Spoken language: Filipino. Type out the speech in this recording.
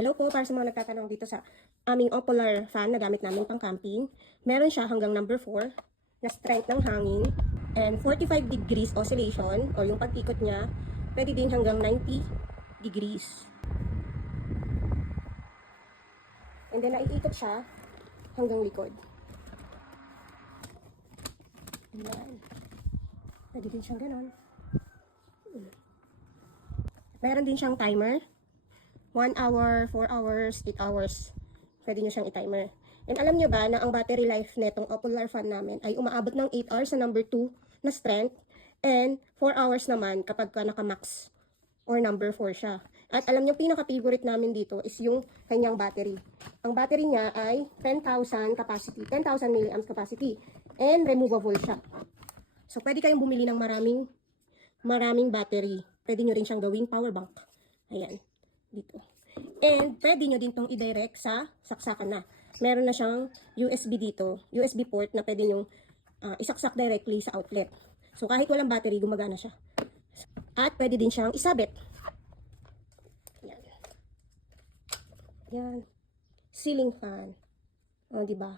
Hello po, para sa mga nagtatanong dito sa aming Opolar fan na gamit namin pang camping. Meron siya hanggang number 4 na strength ng hangin and 45 degrees oscillation or yung pag-ikot niya. Pwede din hanggang 90 degrees. And then naiikot siya hanggang likod. Ayan. Pwede din siyang ganon. Meron din siyang timer. 1 hour, 4 hours, 8 hours. Pwede nyo siyang i-timer. And alam nyo ba na ang battery life netong Opolar fan namin ay umaabot ng 8 hours sa number 2 na strength and 4 hours naman kapag ka naka-max or number 4 siya. At alam nyo, pinaka-favorite namin dito is yung kanyang battery. Ang battery niya ay 10,000 capacity, 10,000 milliamps capacity and removable siya. So pwede kayong bumili ng maraming battery. Pwede nyo rin siyang gawing power bank. Ayan. Dito. And pwede nyo din tong i-direct sa saksakan na. Meron na siyang USB dito, USB port na pwede nyo isaksak directly sa outlet. So kahit walang battery, gumagana siya. At pwede din siyang isabit. Yan. Yan. Ceiling fan. O, diba?